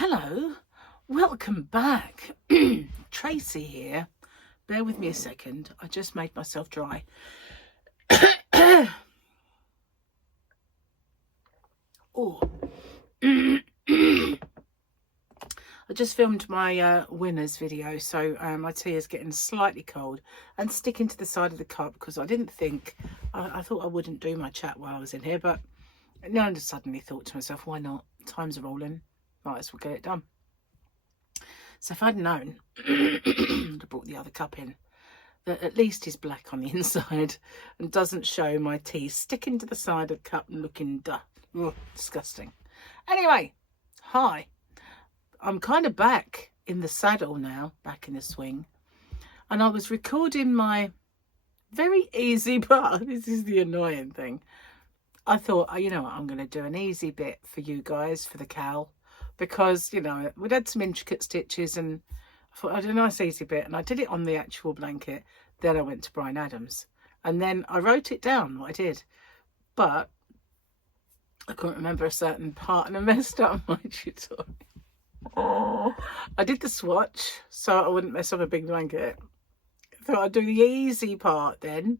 Hello, welcome back. Tracy here. Bear with me a second. I just made myself dry. Oh. I just filmed my winners video, so my tea is getting slightly cold and sticking to the side of the cup because I didn't think, I thought I wouldn't do my chat while I was in here, but then I just suddenly thought to myself, why not? Time's rolling. Might as well get it done. So if I'd known, I'd have brought the other cup in, that at least is black on the inside and doesn't show my tea sticking to the side of the cup and looking disgusting. Anyway, hi. I'm kind of back in the saddle now, back in the swing. And I was recording my very easy part. This is the annoying thing. I thought, you know what, I'm going to do an easy bit for you guys, for the cowl. Because, you know, we'd had some intricate stitches and I thought I'd do a nice easy bit. And I did it on the actual blanket. Then I went to Brian Adams. And then I wrote it down, what I did. But I couldn't remember a certain part and I messed up my tutorial. Oh, I did the swatch so I wouldn't mess up a big blanket. I thought I'd do the easy part then.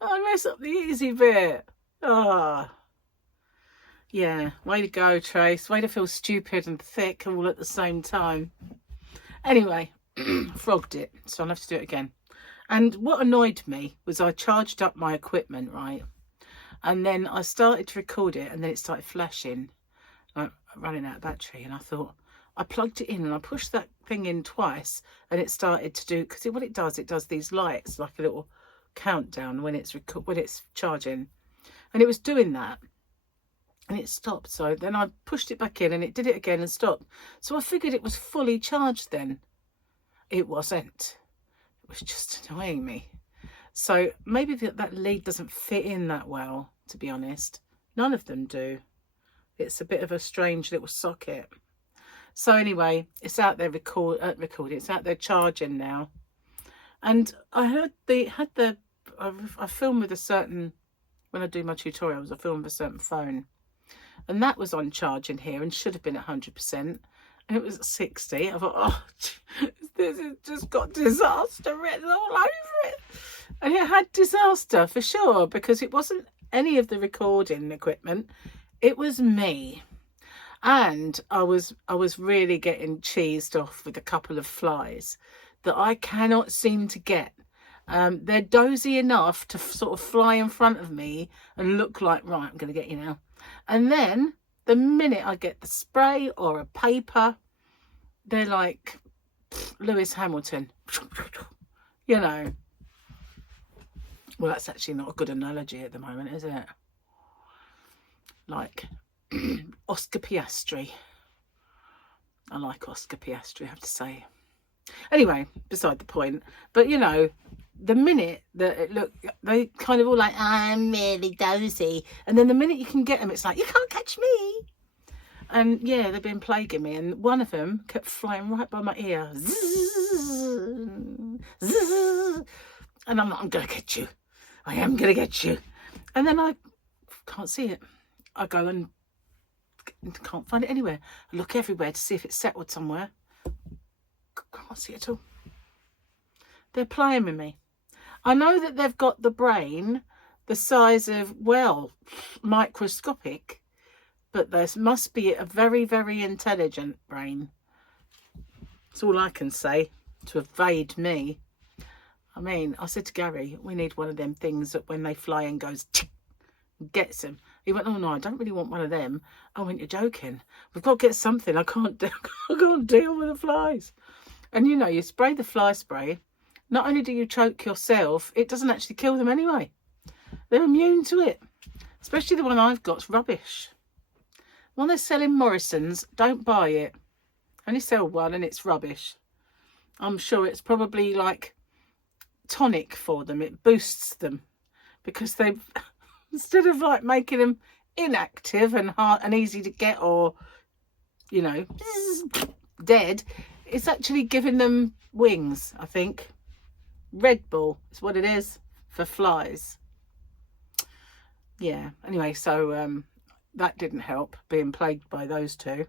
I mess up the easy bit. Ah. Yeah, way to go, Trace. Way to feel stupid and thick all at the same time. Anyway, frogged it, so I'll have to do it again. And what annoyed me was I charged up my equipment, right? And then I started to record it, and then it started flashing, like running out of battery. And I thought, I plugged it in, and I pushed that thing in twice, and it started to do, because what it does these lights, like a little countdown when it's charging. And it was doing that. And it stopped. So then I pushed it back in and it did it again and stopped. So I figured it was fully charged then. It wasn't. It was just annoying me. So maybe that lead doesn't fit in that well, to be honest. None of them do. It's a bit of a strange little socket. So anyway, it's out there recording. It's out there charging now. And I heard I film with a certain, when I do my tutorials, I film with a certain phone. And that was on charge in here and should have been at 100%. And it was at 60. I thought, oh, this has just got disaster written all over it. And it had disaster for sure, because it wasn't any of the recording equipment. It was me. And I was really getting cheesed off with a couple of flies that I cannot seem to get. They're dozy enough to sort of fly in front of me and look like, right, I'm going to get you now. And then the minute I get the spray or a paper, they're like Lewis Hamilton. You know. Well, that's actually not a good analogy at the moment, is it? Like Oscar Piastri. I like Oscar Piastri, I have to say. Anyway, beside the point. But, you know, the minute that they kind of all like, I'm really dozy. And then the minute you can get them, it's like, you can't catch me. And yeah, they've been plaguing me. And one of them kept flying right by my ear. Zzz, zzz. And I'm like, I'm going to get you. I am going to get you. And then I can't see it. I go and can't find it anywhere. I look everywhere to see if it's settled somewhere. Can't see it at all. They're playing with me. I know that they've got the brain the size of, well, microscopic, but there must be a very, very intelligent brain. That's all I can say to evade me. I mean, I said to Gary, we need one of them things that when they fly in goes, gets them. He went, oh no, I don't really want one of them. I went, you're joking. We've got to get something. I can't deal with the flies. And you know, you spray the fly spray. Not only do you choke yourself, it doesn't actually kill them anyway. They're immune to it. Especially the one I've got's rubbish. The one they sell in Morrison's, don't buy it. I only sell one and it's rubbish. I'm sure it's probably like tonic for them. It boosts them. Because they've, instead of like making them inactive and hard and easy to get or, you know, dead, it's actually giving them wings, I think. Red Bull is what it is for flies. Yeah, anyway, so that didn't help, being plagued by those two.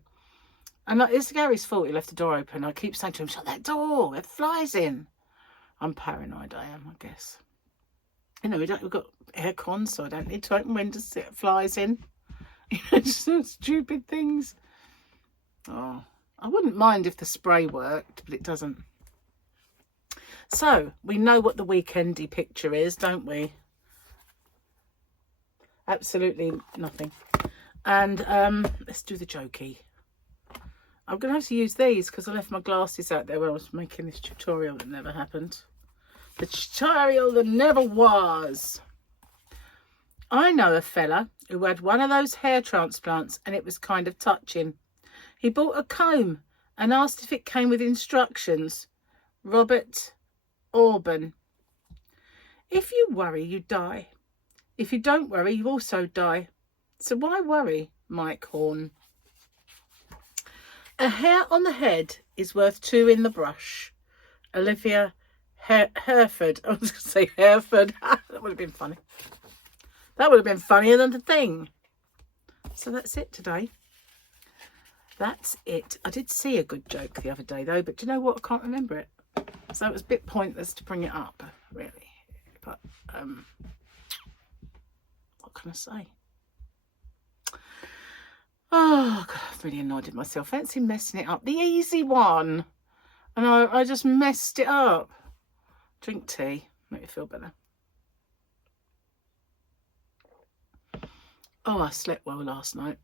And it's Gary's fault he left the door open. I keep saying to him, shut that door, it flies in. I'm paranoid, I am, I guess. You know, we've got aircon, so I don't need to open windows so it flies in. You know, just stupid things. Oh, I wouldn't mind if the spray worked, but it doesn't. So, we know what the weekendy picture is, don't we? Absolutely nothing. And let's do the jokey. I'm going to have to use these because I left my glasses out there when I was making this tutorial that never happened. The tutorial that never was. I know a fella who had one of those hair transplants and it was kind of touching. He bought a comb and asked if it came with instructions. Robert Orban. If you worry, you die. If you don't worry, you also die. So why worry, Mike Horn? A hair on the head is worth two in the brush. Olivia Hereford. I was going to say Hereford. That would have been funny. That would have been funnier than the thing. So that's it today. That's it. I did see a good joke the other day, though, but do you know what? I can't remember it. So it was a bit pointless to bring it up, really. But what can I say? Oh, God, I've really annoyed at myself. Fancy messing it up. The easy one. And I just messed it up. Drink tea. Make me feel better. Oh, I slept well last night.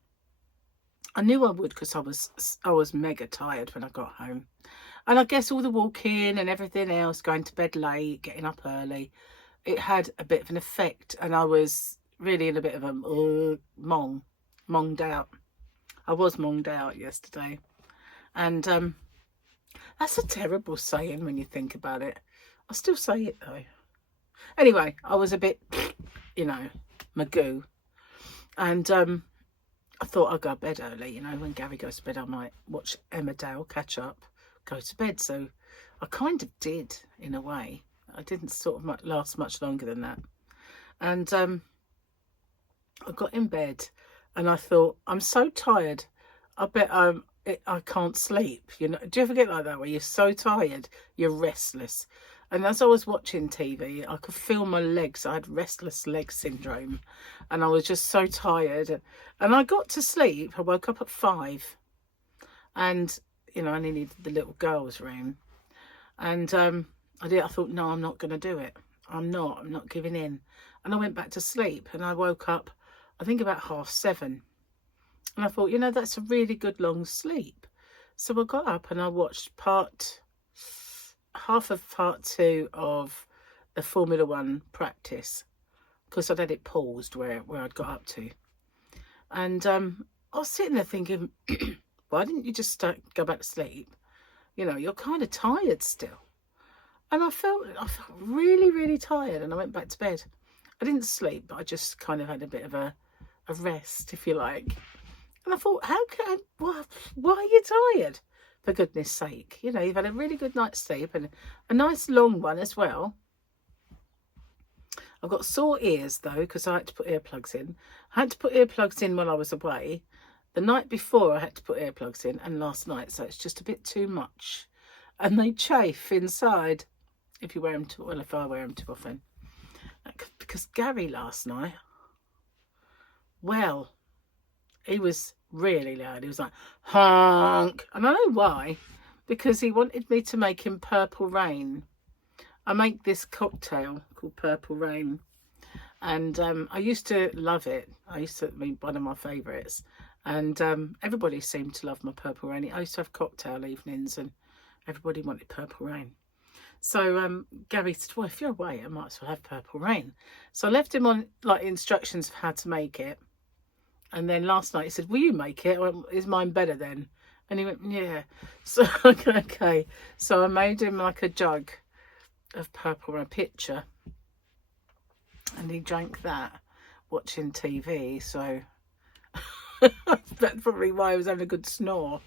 I knew I would because I was mega tired when I got home. And I guess all the walking and everything else, going to bed late, getting up early, it had a bit of an effect. And I was really in a bit of a monged out. I was monged out yesterday. And that's a terrible saying when you think about it. I still say it though. Anyway, I was a bit, you know, magoo. And I thought I'd go to bed early. You know, when Gary goes to bed, I might watch Emmerdale, catch up, go to bed. So I kind of did, in a way. I didn't sort of last much longer than that. And I got in bed and I thought, I'm so tired. I bet I can't sleep. You know, do you ever get like that where you're so tired, you're restless? And as I was watching TV, I could feel my legs. I had restless leg syndrome. And I was just so tired. And I got to sleep. I woke up at 5. And, you know, I only needed the little girl's room. And I thought, no, I'm not going to do it. I'm not giving in. And I went back to sleep. And I woke up, I think about 7:30. And I thought, you know, that's a really good long sleep. So I got up and I watched half of part 2 of the Formula 1 practice because I'd had it paused where I'd got up to. And I was sitting there thinking, why didn't you just go back to sleep? You know, you're kind of tired still. And I felt really, really tired and I went back to bed. I didn't sleep, but I just kind of had a bit of a rest, if you like. And I thought, why are you tired? For goodness sake, you know, you've had a really good night's sleep and a nice long one as well. I've got sore ears though, because I had to put earplugs in. I had to put earplugs in while I was away. The night before I had to put earplugs in and last night, so it's just a bit too much. And they chafe inside if you wear them too, well, if I wear them too often. Because Gary last night, well, he was really loud. He was like, honk. And I know why. Because he wanted me to make him Purple Rain. I make this cocktail called Purple Rain. And I used to love it. I used to be one of my favourites. And everybody seemed to love my Purple Rain. I used to have cocktail evenings and everybody wanted Purple Rain. So Gary said, well, if you're away, I might as well have Purple Rain. So I left him on like instructions of how to make it. And then last night he said, will you make it? Or is mine better then? And he went, yeah. So, okay. So I made him like a jug of purple, a pitcher. And he drank that watching TV. So that's probably why he was having a good snore.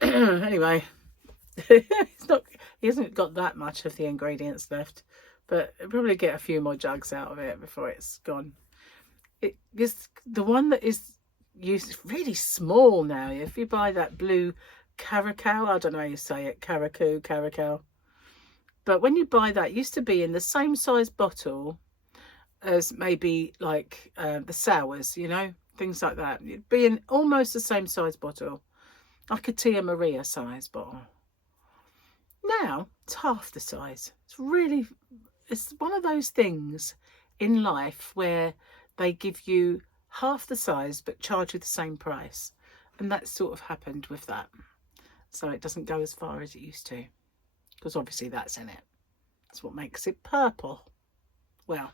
Anyway, he hasn't got that much of the ingredients left. But I'll probably get a few more jugs out of it before it's gone. The one that is use really small now. If you buy that blue caracal, I don't know how you say it, caracal. But when you buy that, it used to be in the same size bottle as maybe like the sours, you know, things like that. It'd be in almost the same size bottle, like a Tia Maria size bottle. Now it's half the size. It's one of those things in life where they give you half the size but charge you the same price, and that sort of happened with that. So it doesn't go as far as it used to, because obviously that's in it. That's what makes it purple. Well,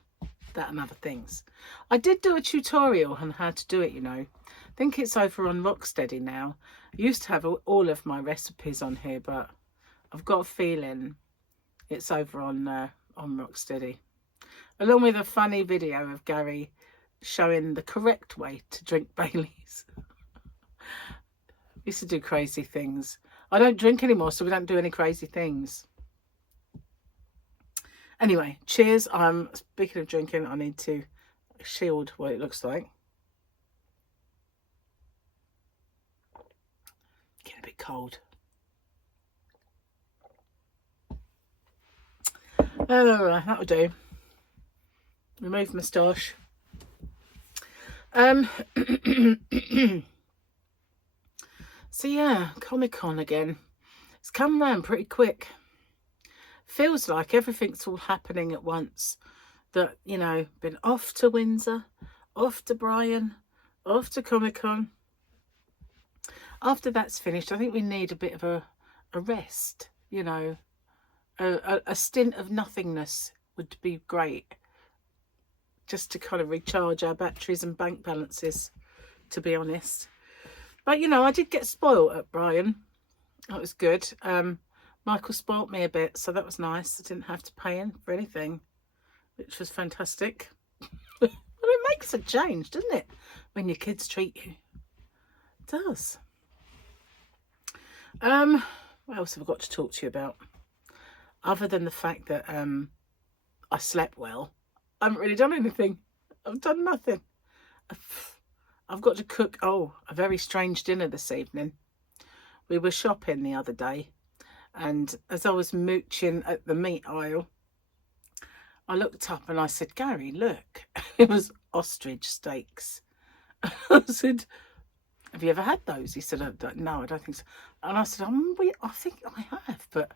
that and other things. I did do a tutorial on how to do it, you know. I think it's over on Rocksteady now. I used to have all of my recipes on here, but I've got a feeling it's over on Rocksteady, along with a funny video of Gary showing the correct way to drink Baileys. We used to do crazy things. I don't drink anymore, so we don't do any crazy things. Anyway, cheers. Speaking of drinking, I need to shield what it looks like. Getting a bit cold. Alright, that'll do. Remove moustache. So yeah, Comic-Con again. It's come round pretty quick. Feels like everything's all happening at once. That, you know, been off to Windsor, off to Brian, off to Comic-Con. After that's finished, I think we need a bit of a rest, you know. A stint of nothingness would be great, just to kind of recharge our batteries and bank balances, to be honest. But you know, I did get spoiled at Brian. That was good. Michael spoilt me a bit, so that was nice. I didn't have to pay him for anything, which was fantastic. Well, it makes a change, doesn't it, when your kids treat you? It does. What else have I got to talk to you about? Other than the fact that I slept well, I haven't really done anything. I've done nothing. I've got to cook, a very strange dinner this evening. We were shopping the other day, and as I was mooching at the meat aisle, I looked up and I said, Gary, look. It was ostrich steaks. I said, have you ever had those? He said, no, I don't think so. And I said, I think I have, but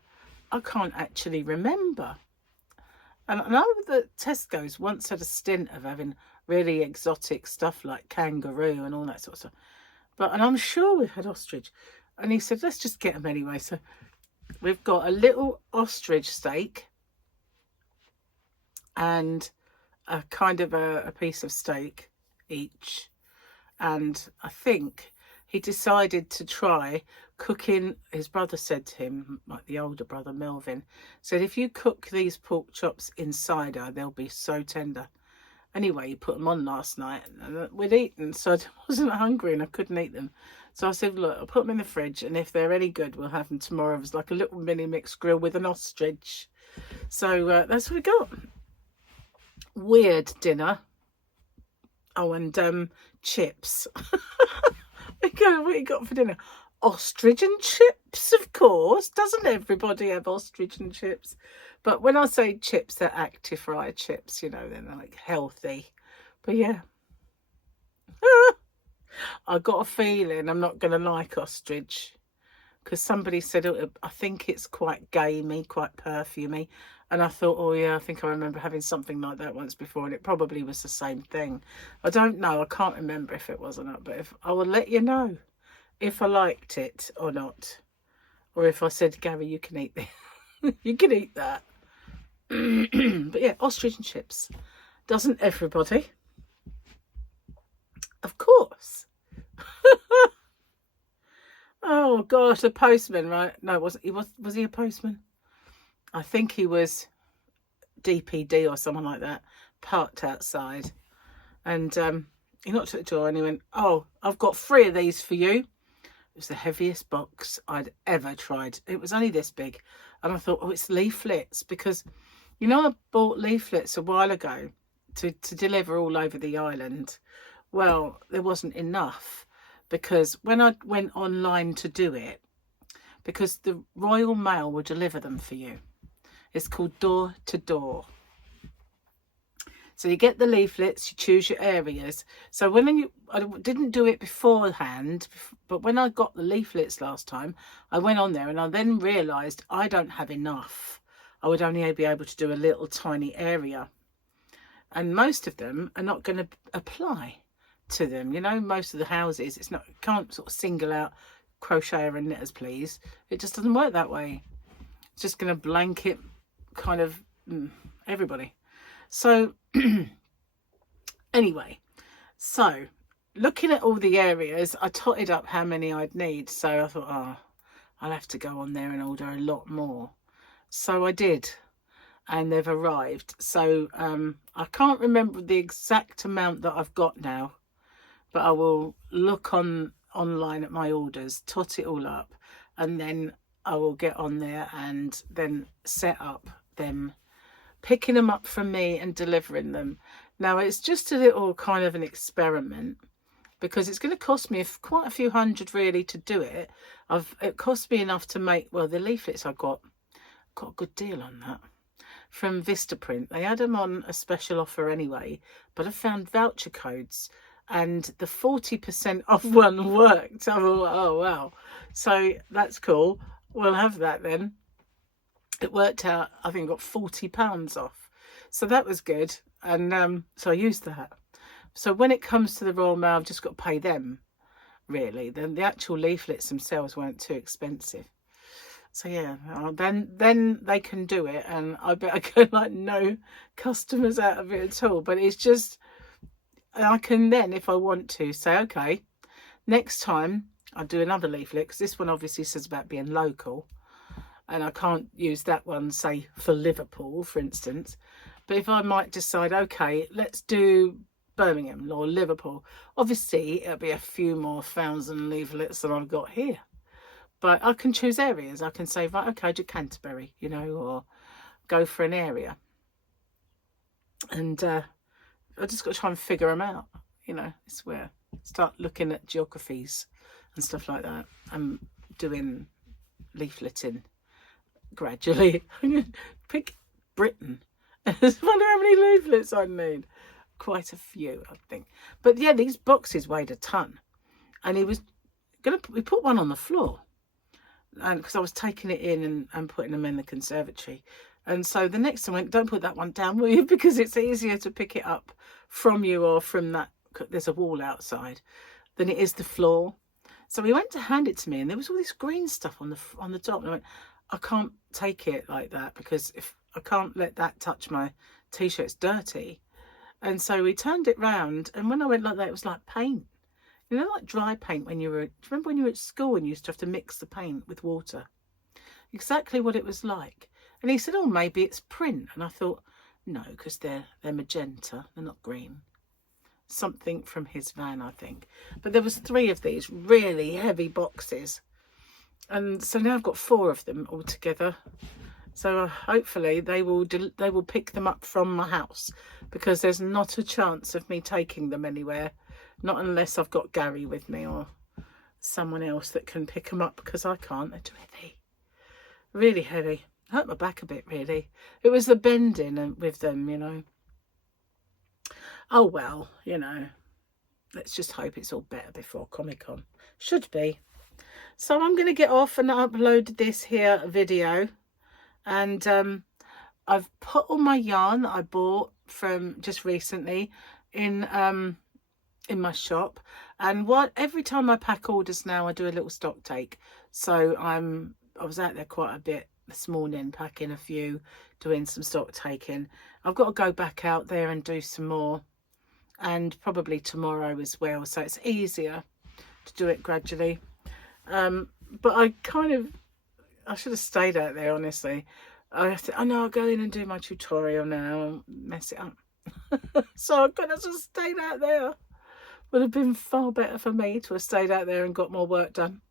I can't actually remember. And I know that Tesco's once had a stint of having really exotic stuff like kangaroo and all that sort of stuff. And I'm sure we've had ostrich. And he said, let's just get them anyway. So we've got a little ostrich steak and a kind of a piece of steak each. And I think he decided to try cooking. His brother said to him, like the older brother, Melvin, said, if you cook these pork chops in cider, they'll be so tender. Anyway, he put them on last night and we'd eaten, so I wasn't hungry and I couldn't eat them. So I said, look, I'll put them in the fridge, and if they're any good, we'll have them tomorrow. It was like a little mini mixed grill with an ostrich. So that's what we got. Weird dinner. Oh, and chips. What you got for dinner? Ostrich and chips, of course. Doesn't everybody have ostrich and chips? But when I say chips, they're active fry chips, you know, they're like healthy. But yeah. I got a feeling I'm not going to like ostrich, because somebody said, I think it's quite gamey, quite perfumey. And I thought, oh yeah, I think I remember having something like that once before, and it probably was the same thing. I don't know. I can't remember if it was or not, but I will let you know if I liked it or not. Or if I said, Gary, you can eat this. You can eat that. But yeah, ostrich and chips. Doesn't everybody? Of course. Oh gosh, the postman, right? No, was he a postman? I think he was DPD or someone like that, parked outside. And he knocked at the door and he went, oh, I've got 3 of these for you. It was the heaviest box I'd ever tried. It was only this big. And I thought, oh, it's leaflets. Because, you know, I bought leaflets a while ago to deliver all over the island Well, there wasn't enough, because when I went online to do it, because the Royal Mail will deliver them for you. It's called door to door. So you get the leaflets, you choose your areas. So I didn't do it beforehand, but when I got the leaflets last time, I went on there and I then realised I don't have enough. I would only be able to do a little tiny area. And most of them are not going to apply to them. You know, most of the houses, can't sort of single out crocheter and knitters, please. It just doesn't work that way. It's just going to blanket kind of everybody. So anyway, so looking at all the areas, I totted up how many I'd need. So I thought, oh, I'll have to go on there and order a lot more. So I did, and they've arrived. So I can't remember the exact amount that I've got now, but I will look online at my orders, tot it all up, and then I will get on there and then set up them, picking them up from me and delivering them. Now it's just a little kind of an experiment, because it's going to cost me quite a few hundred really to do it. It cost me enough to make, well, the leaflets I got a good deal on that from Vistaprint. They had them on a special offer anyway, but I found voucher codes and the 40% off one worked. I thought, oh wow, so that's cool, we'll have that then. It worked out, I think I got £40 off, so that was good. And so I used that. So when it comes to the Royal Mail, I've just got to pay them really. Then the actual leaflets themselves weren't too expensive. So yeah, then they can do it, and I bet I get like no customers out of it at all. But it's just, I can then, if I want to, say, okay, next time I'll do another leaflet, because this one obviously says about being local, and I can't use that one, say, for Liverpool, for instance. But if I might decide, okay, let's do Birmingham or Liverpool, obviously it'll be a few more thousand leaflets than I've got here. But I can choose areas. I can say, right, okay, do Canterbury, you know, or go for an area. And I just got to try and figure them out, you know. It's where I start looking at geographies and stuff like that. I'm doing leafleting gradually. I'm going to pick Britain. I wonder how many leaflets I need. Quite a few, I think. But yeah, these boxes weighed a ton. And we put one on the floor. And because I was taking it in and putting them in the conservatory. And so the next time I went, don't put that one down, will you? Because it's easier to pick it up from you or from that, there's a wall outside, than it is the floor. So he went to hand it to me, and there was all this green stuff on the top. And I went, I can't take it like that, because if I can't let that touch my t-shirt, it's dirty. And so we turned it round, and when I went like that, it was like paint. You know, like dry paint when you were, remember when you were at school and you used to have to mix the paint with water? Exactly what it was like. And he said, oh, maybe it's print. And I thought, no, because they're magenta, they're not green. Something from his van, I think. But there was 3 of these really heavy boxes. And so now I've got 4 of them all together. So hopefully they will pick them up from my house, because there's not a chance of me taking them anywhere. Not unless I've got Gary with me or someone else that can pick them up, because I can't. They're too heavy. Really heavy. Hurt my back a bit, really. It was the bending with them, you know. Oh, well, you know. Let's just hope it's all better before Comic-Con. Should be. So I'm going to get off and upload this here video. And I've put all my yarn that I bought from just recently in my shop. And every time I pack orders now, I do a little stock take. So I was out there quite a bit this morning, packing a few, doing some stock taking. I've got to go back out there and do some more, and probably tomorrow as well, so it's easier to do it gradually. But I should have stayed out there, honestly. I know I'll go in and do my tutorial now and mess it up. So I could have just stayed out there. Would have been far better for me to have stayed out there and got more work done.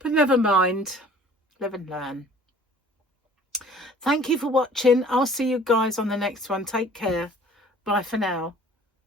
But never mind. Live and learn. Thank you for watching. I'll see you guys on the next one. Take care. Bye for now.